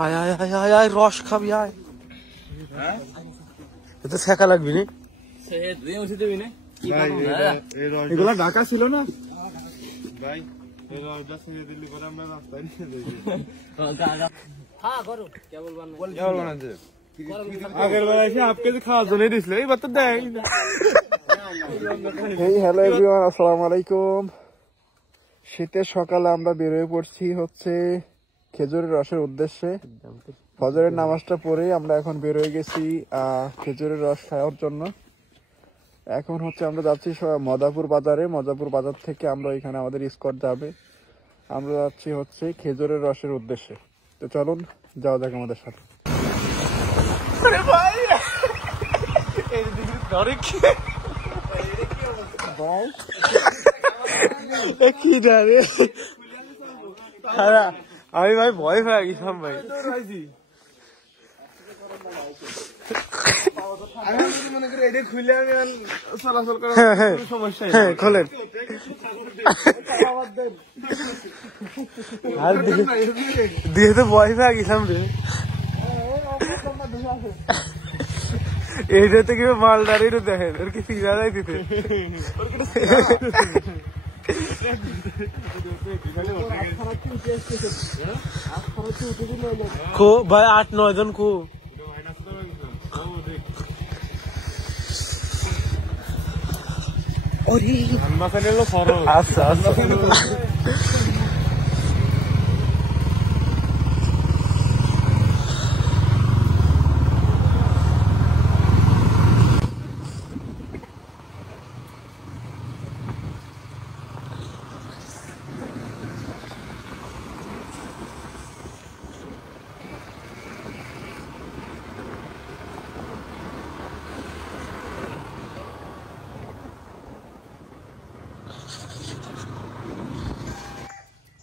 আয় আয় আয় আয় আয় রস খাবি আয়। এতে শেখা লাগবি নি? এগুলা ঢাকা ছিল না ভাই, রসটা ছেড়ে দিলি পরে আমরা রাস্তায় নিয়ে যাই। আগের বেলা এসে আপকে খাওয়ার জন্য দিছিল, এইবার তো দেয়। হ্যালো এভরিওয়ান, আসসালামু আলাইকুম। শীতের সকালে আমরা বেরোয় পড়ছি হচ্ছে খেজুরের রসের উদ্দেশ্যে। ফজরের নামাজটা পড়ে আমরা এখন বেরোয় গেছি খেজুরের রস খাওয়ার জন্য। এখন হচ্ছে আমরা যাচ্ছি মদাপুর বাজারে। মদাপুর বাজার থেকে আমরা এখানে আমাদের স্কট যাবে। আমরা যাচ্ছি হচ্ছে খেজুরের রসের উদ্দেশ্যে। তো চলুন যাওয়া যাক আমাদের সাথে। আমি ভাই ভয় পেয়ে গেছিলাম ভাই। মনে করি এটা খুলে আমি চলাচল করার সমস্যা খোলেন। আর দিয়ে তো ভয় পেয়ে গেছিলাম রে। এইটা থেকে মালদার এটা দেখেন আর কি ফিরা যায় দিতে। খো ভাই 8-9 জন খো। আচ্ছা আচ্ছা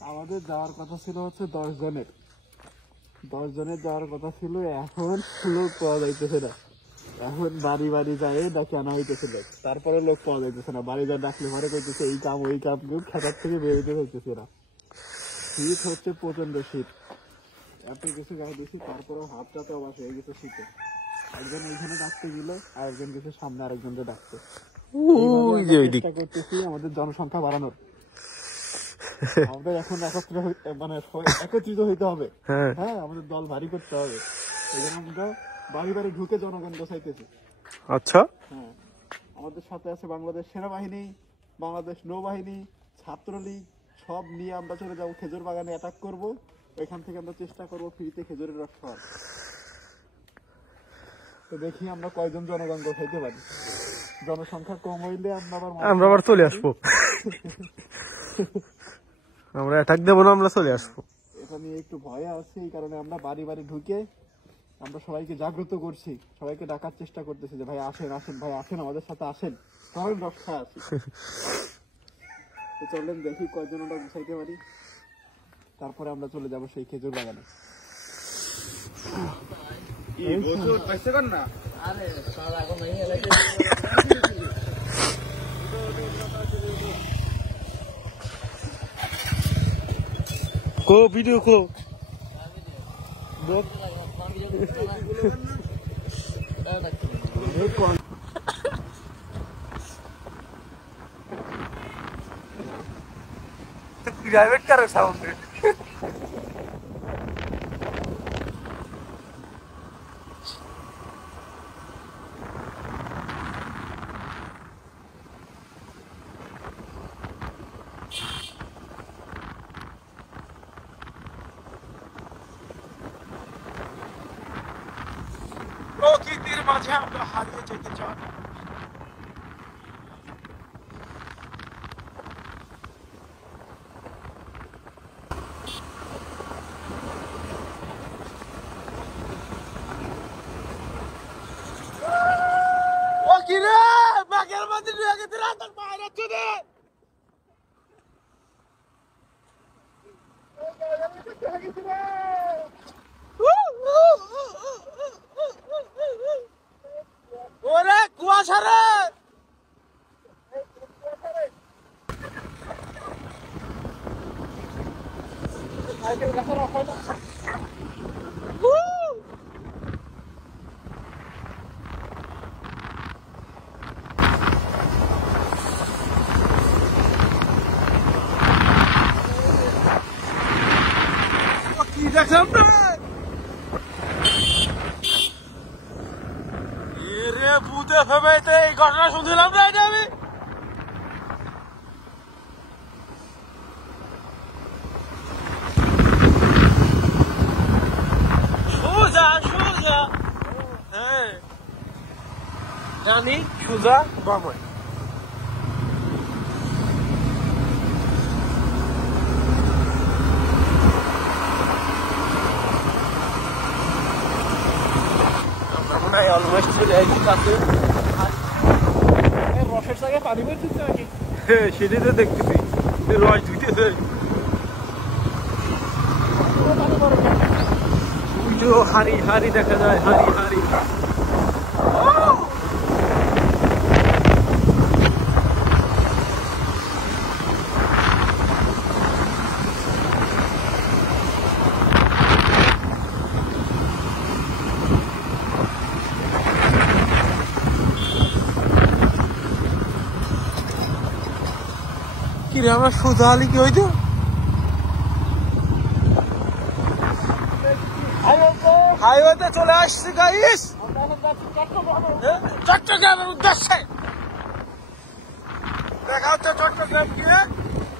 আমাদের যাওয়ার কথা ছিল হচ্ছে 10 জনের যাওয়ার কথা ছিল। এখন লোক পাওয়া যাইতেছে না। এখন বাড়ি বাড়ি যায় ডাকে আনা হইতেছিল, তারপরে লোক পাওয়া যাইতেছে না। বাড়ি যা ডাকলে ঘরে কইতেছে এই কাম ওই কাম, কেউ খেতার থেকে বেরোতে হইতেছে না। শীত হচ্ছে প্রচন্ড শীত, এত কিছু গায়ে দিয়েছি তারপরেও হাতটা তো অবাক হয়ে গেছে শীতে। একজন ওইখানে ডাকতে গেল, আরেকজন গেছে সামনে আরেকজনকে ডাকতে। চেষ্টা করতেছি আমাদের জনসংখ্যা বাড়ানোর। আমাদের এখন একত্রিত হইতে হবে। হ্যাঁ, আমাদের দল ভারী করতে হবে। এই জন্য আমরা বাড়ি বাড়ি ঢুকে জনগণ বসাইতেছি। আচ্ছা, হ্যাঁ, আমাদের সাথে আছে বাংলাদেশ সেনাবাহিনী, বাংলাদেশ নৌবাহিনী, ছাত্রলীগ, সব নিয়ে আমরা চলে যাবো খেজুর বাগানে, অ্যাটাক করব। ওইখান থেকে আমরা চেষ্টা করবো ফ্রিতে খেজুরের রস খাওয়ার। তো দেখি আমরা কয়জন জনগণ বসাইতে পারি। জনসংখ্যা কম হইলে আমরা আবার চলে আসবো। আমরা অ্যাটাক দেবো না, আমরা চলে আসবো। এটা নিয়ে একটু ভয় আছে, এই কারণে আমরা বাড়ি বাড়ি ঢুকে আমরা সবাইকে জাগ্রত করছি, সবাইকে ডাকার চেষ্টা করতেছি যে ভাই আসেন আসেন, ভাই আসেন, আমাদের সাথে আসেন, চলেন রস খাওয়া আসি। তো চলেন দেখি কয়জন আমরা গুছাইতে পারি, তারপরে আমরা চলে যাবো সেই খেজুর বাগানে। কো ভিডিও কো প্রাইভেট কারের সাউন্ড। প্রকৃতির মাঝে আমরা হারিয়ে যেতে চাই। ও কি রে, বাগের মধ্যে নিয়ে গেছে রাস্তার বাইরে চলে। ওরে কুয়াশা রে, দেখলাম না রে ভূতে ফেমাইতে এই ঘটনা শুনছিলাম না আমি সোজা সোজা হ্যাঁ জানি সোজা বামে অলমোস্ট চলে আসছি কাছে রসের জায়গায় পানি বেরোচ্ছে নাকি সেটাই তো দেখতেছি রস ধুইতেছে হাড়ি হাড়ি দেখা যায় হাড়ি হাড়ি কিরে আমরা সোজা আলি কি হইতো হাইওয়েতে চলে আসছি গাইস চট্টগ্রামের উদ্দেশ্যে দেখা হচ্ছে চট্টগ্রাম গিয়ে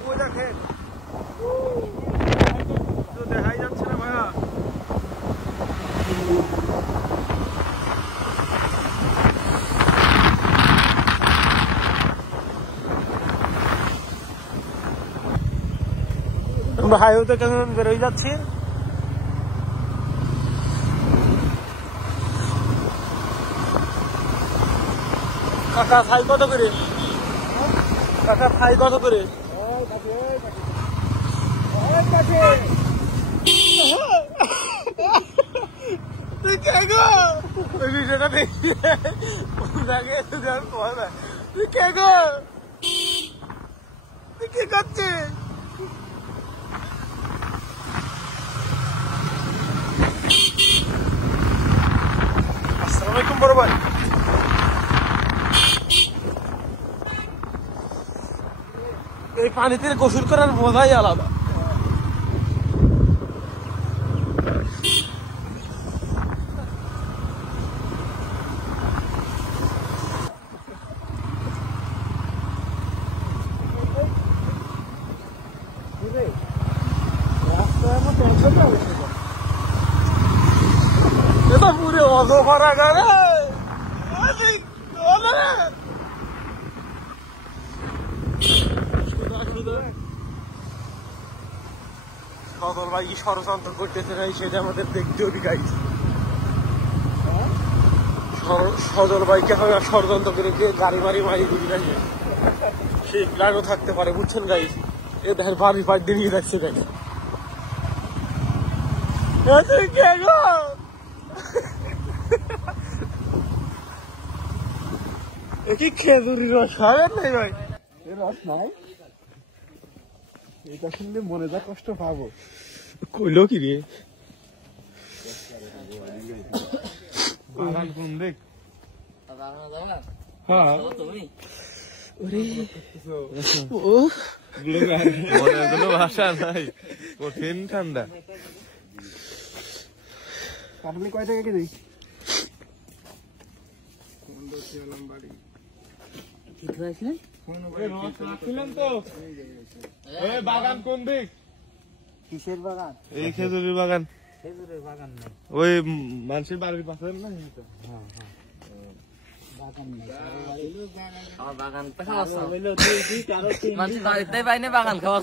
ওই দেখেন দেখাই যাচ্ছে না ভাইয়া আমরা হাইওয়েতে কেমন বেরোই যাচ্ছি কাকা ফাই কত করে কাকা ফাই কত করে তুই কে গো ওই ভিডিওটা দেখিয়ে তুই কে গো তুই কি করছিস আসসালামু আলাইকুম বড় ভাই এই পানিতে গোসল করার মজাই আলাদা এটা পুরে অধভরা গাড়ি সদর ভাই কি ষড়যন্ত্র করতেছে নাই সেটা আমাদের দেখতে অধিকার সদর ভাইকে হবে ষড়যন্ত্র করে গাড়ি মারি মারি দিবি না সেই প্ল্যানও থাকতে পারে বুঝছেন গাই এ দেখেন বাড়ি পাড় দিয়ে নিয়ে যাচ্ছে দেখেন কি খেজুরি রস খাবেন নাই ভাই রস নাই এটা শুনলে মনে যা কষ্ট পাবো কইলো কি রে বাগান কোন দেখ হ্যাঁ কোনো ভাষা নাই কঠিন ঠান্ডা কাটলি কয় টাকা কেজি বাগান কোন দিক কিসের বাগান এই খেজুরের বাগান খেজুরের বাগান নাই ওই মানুষের বাড়ির পাশে না বাগান নাই আমার বাগান মানুষ বাড়িতে পাইনি বাগান খাওয়া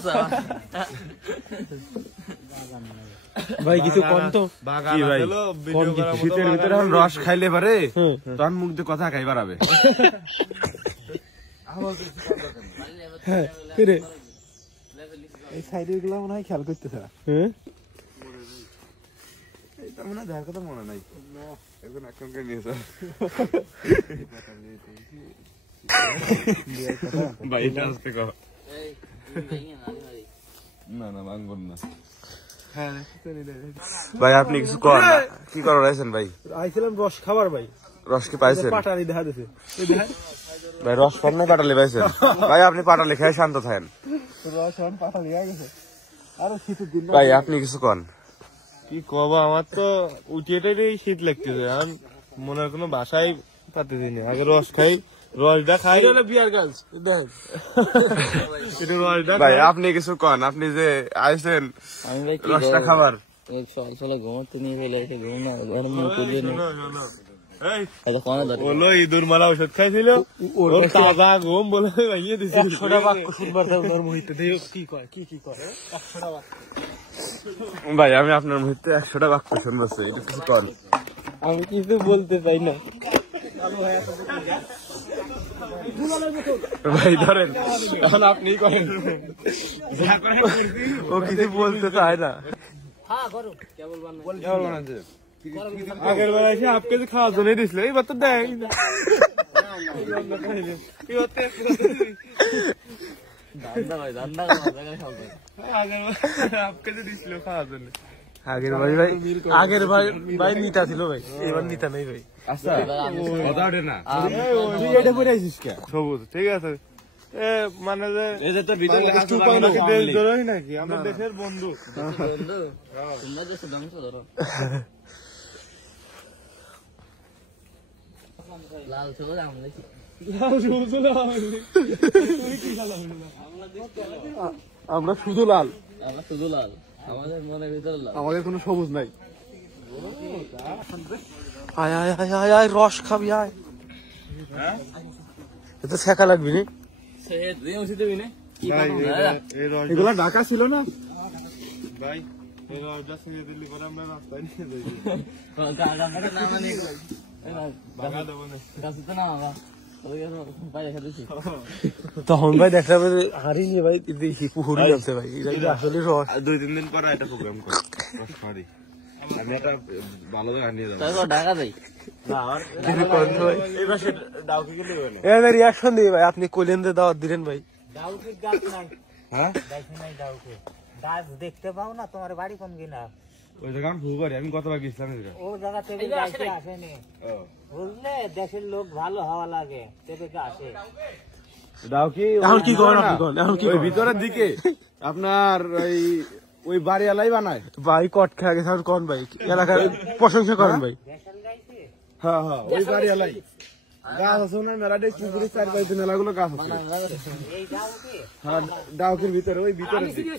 ভাই কিছু কম তো কি ভাই শীতের ভিতরে এখন রস খাইলে পারে তখন মুখ দিয়ে কথা খাই বাড়াবে এই সাইডে গুলা মনে হয় খেয়াল করতেছে না এটা মনে হয় দেখার কথা মনে নাই এখন এখনকার নিয়ে ভাই এটা আজকে কহ না না ভাঙব না ভাই আপনি কিছু কর কি করার আছেন ভাই আইছিলাম রস খাবার ভাই রস কি পাইছেন পাটালি দেখা দিছে ভাই রস পান নাই পাটালি পাইছেন ভাই আপনি পাটালি খেয়ে শান্ত থাকেন রস পাতা লিয়া গেছে আরো শীতের দিন ভাই আপনি কিছু কন কি কবা, আমার তো উঠিয়েটাই শীত লাগতেছে, এখন মনে হয় কোনো বাসায় পাতেছি না। আগে রস খাই, রসটা খাই। বিয়ার গার্লস দেখ একটু রসটা ভাই খাই। আপনি কিছু কন, আপনি যে আইছেন আমি ভাই কি রসটা খাবার। সকাল সকাল ঘুমাতে নিয়ে ফেলে এসে ঘুম না ঘর মুখ খুঁজে শোনো, শোনো। এই, কোনে ধরে বলো ইঁদুর মারা ওষুধ খাইছিল, ওর তাজা ঘুম বলে ভাইয়ে দিছিল। 100টা বাক্য শুনবার দাও ওর মুহিতে দেখ কি কয় কি করে 100টা বাক্য। ভাই আমি আপনার মুহূর্তে 100টা বাক্য শুনবো, এটা কিছু কন। আমি কিছু বলতে চাই না। ভাই ধরেন, এখন আপনি করেন। ও কিছু বলতে চায় না। আগের বেলা এসে হাফ কেজি খাওয়ার জন্য দিছিল, এইবার তো দেয়। ধান্দা ভাই ধান্দা আগের হাফ কেজি দিছিল খাওয়ার জন্য। আগের ভাই নিতা ছিল ভাই, এবার নিতা নেই ভাই। আচ্ছা, কথা ওঠে না। তুই এটা পরে আইছিস কে? সবুজ, ঠিক আছে। মানে যে এই তো ভিতরে লেখা ছিল আমরা কি দেশদ্রোহী নাকি? আমরা দেশের বন্ধু। বন্ধু তোমরা যে ধ্বংস ধরো লাল ছিল আমরা আমরা শুধু লাল, আমরা শুধু লাল, আমাদের মনের ভিতরে লাল। আমাদের কোনো সবুজ নাই। আয় আয় আয় আয় আয় রস খাবি আয়। এত শেখা লাগবি নি। সে তুই ওসি দেবি না কি ভাই, পাবো এই রস এগুলা ঢাকা ছিল না? ভাই, এই রসটা ছিঁড়ে দিলি পরে আমরা রাস্তায় নিয়ে যাই। গাঙ্গাটা না মানে ভাগা দেবো না। কাছে তো না বাবা ওই বাইরে খেতেছি তখন ভাই দেখলাম হারি নিয়ে ভাই দেখি পুকুরি যাচ্ছে ভাই, এটা কি আসলে রস। আর 2-3 দিন পরে একটা প্রোগ্রাম করি, রস খাওয়ারি। আমি একটা ভালো জায়গা নিয়ে যাবো। তারপর ঢাকা যাই এবার সে ডাউকে গেলে হবে না। এবার রিয়াকশন দিই ভাই, আপনি কইলেন দাওয়াত দিলেন ভাই। ডাউকের গাছ নাই, হ্যাঁ, দেখে নাই ডাউকে গাছ দেখতে পাও না? তোমার বাড়ি কোন কিনা? ওই জায়গা আমি ভুল করি, আমি কতবার গেছিলাম এই জায়গা। ও জায়গা থেকে যাইতে আসেনি, বুঝলে? দেশের লোক ভালো হওয়া লাগে তেবে আসে। ডাউকি এখন কি করেন আপনি কোন? এখন কি ওই করেন? ভিতরের দিকে আপনার ওই বাড়িওয়ালাই বানায়। ভাই কট খেয়ে গেছে এখন কোন ভাই, এলাকার প্রশংসা করেন ভাই। দেশের গাইছে হ্যাঁ হ্যাঁ, ওই বাড়িওয়ালাই। গাছ আছে না মেলাটাই, পুকুরের চারপাশে মেলাগুলো গাছ আছে। এই ডাউকে হ্যাঁ, ডাউকের ভিতরে, ওই ভিতরের দিকে।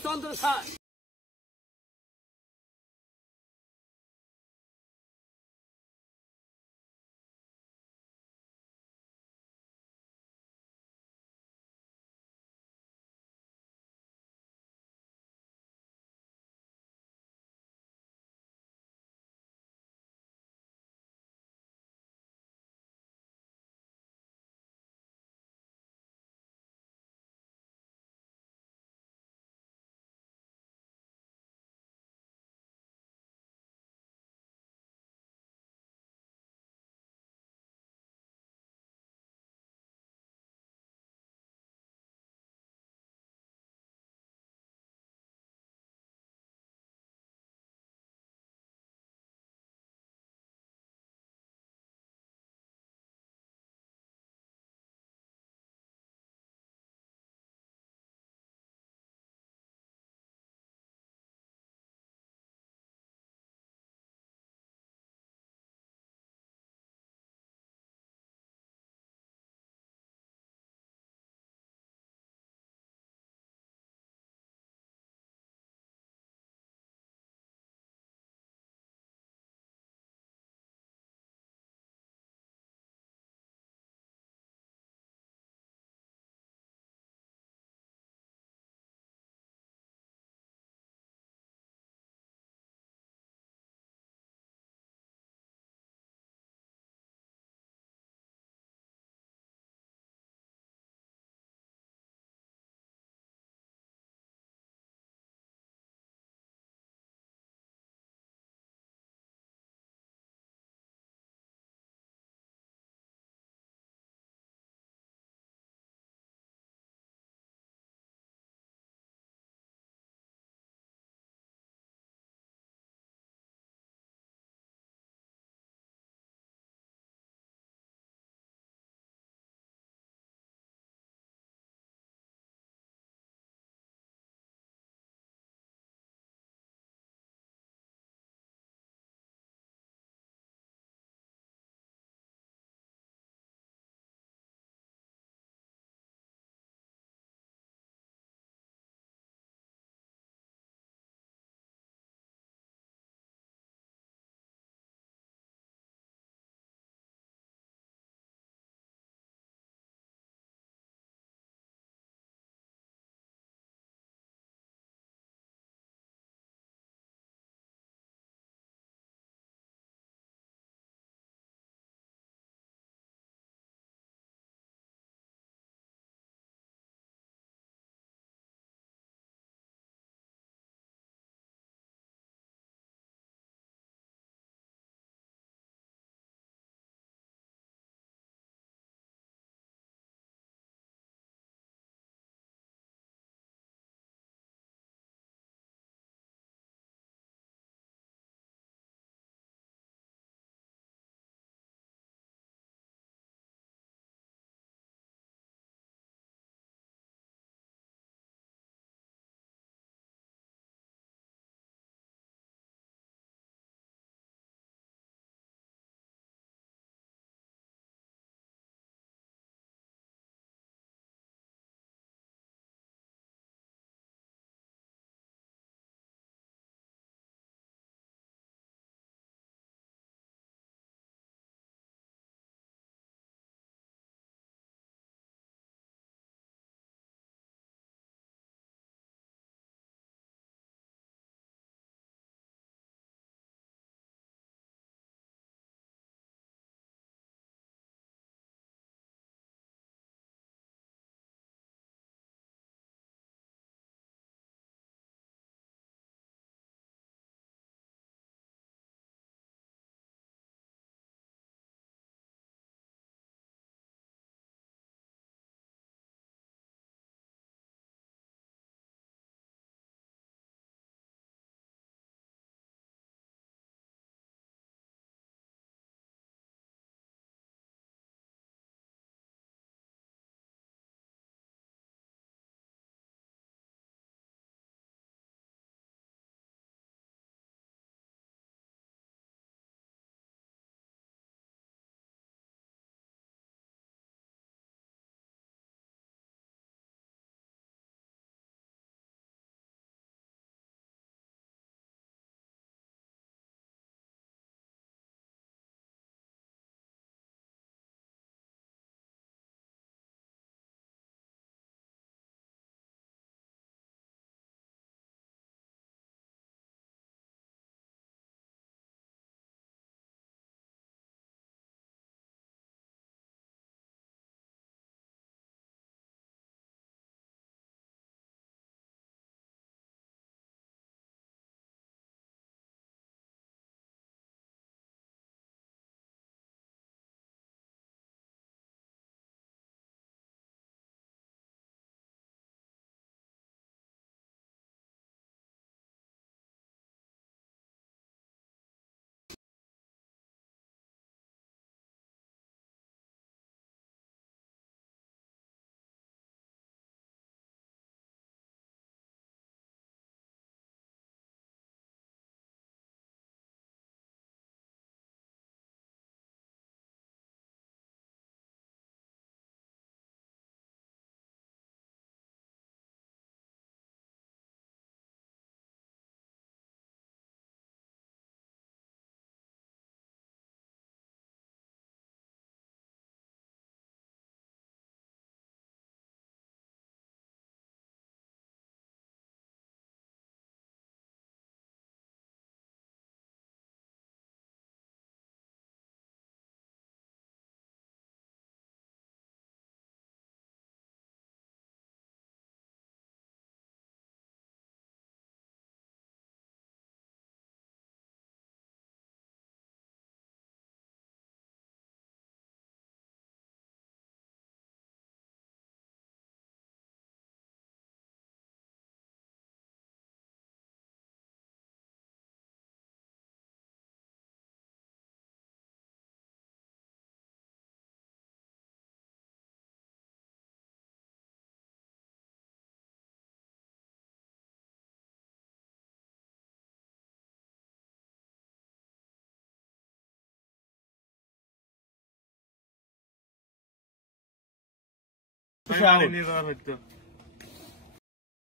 বাড়ি নিয়ে যাওয়ার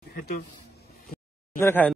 হইতো খায়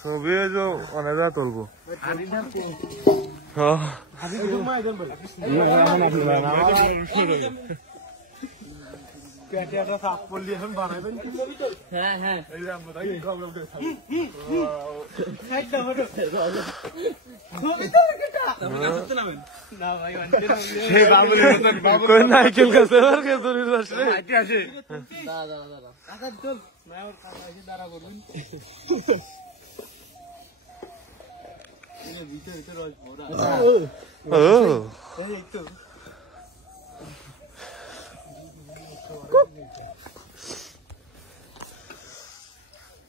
ছবি তো অনেক তুলবো হ্যাঁ হ্যাঁ নাইকেল গাছে আসলে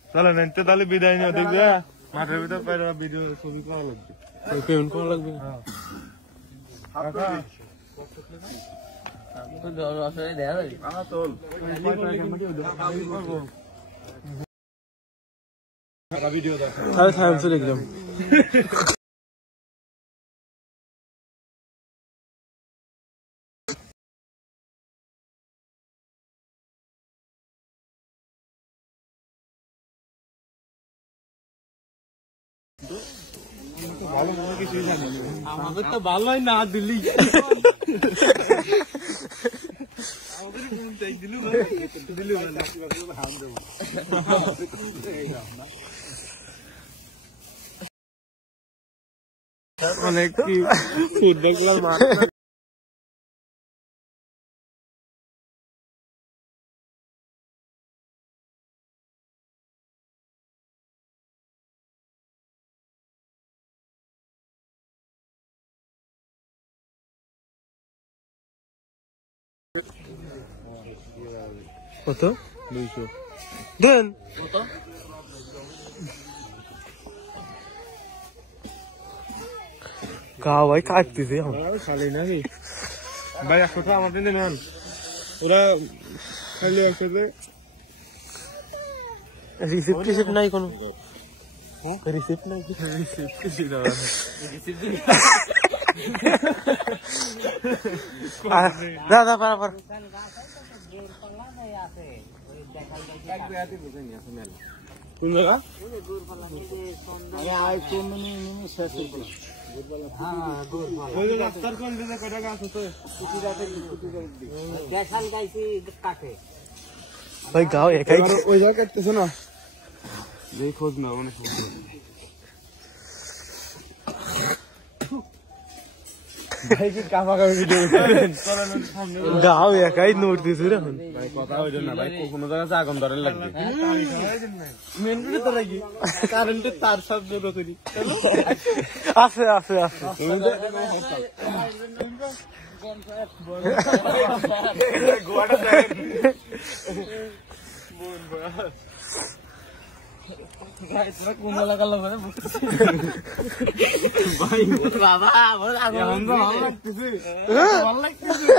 চলো নেনতে তাহলে বিদায় নিয়ে দেখবে মাঠের ভিতর পাইরা ভিডিও ছবি করা লাগবে পেমেন্ট করা লাগবে দেখা যাবে আমি চলে গেলাম আমাদের তো ভালোই না দিলি অনেক দেখলাম কত 200 দেন কত গাও ভাই কাটতেছে খালি নাকি ভাই 100 টাকা আমাদের নেন ওরা খালি একসাথে রিসিপ্ট নাই কোনো রিসিপ্ট নাই দাদা পার কোন জায়গা ওই যে রাস্তার কোন দিকে কয়টা গাছ আছে ভাই গাও একাই ওই জায়গা কাটতেছ না যে খোঁজ না মানে ভাই কি কামাকামি ভিডিও করেন গাও একাই নোট দিছে রে এখন ভাই কথা হইল না ভাই কোনো জায়গা আগুন ধরে লাগবে মেন রোডে তো লাগি কারেন্টের তার সব জোড়ো করি আছে আছে আছে কোন লাগালো মানে ভাই বাবা ভালো লাগতেছে ভালো লাগতেছে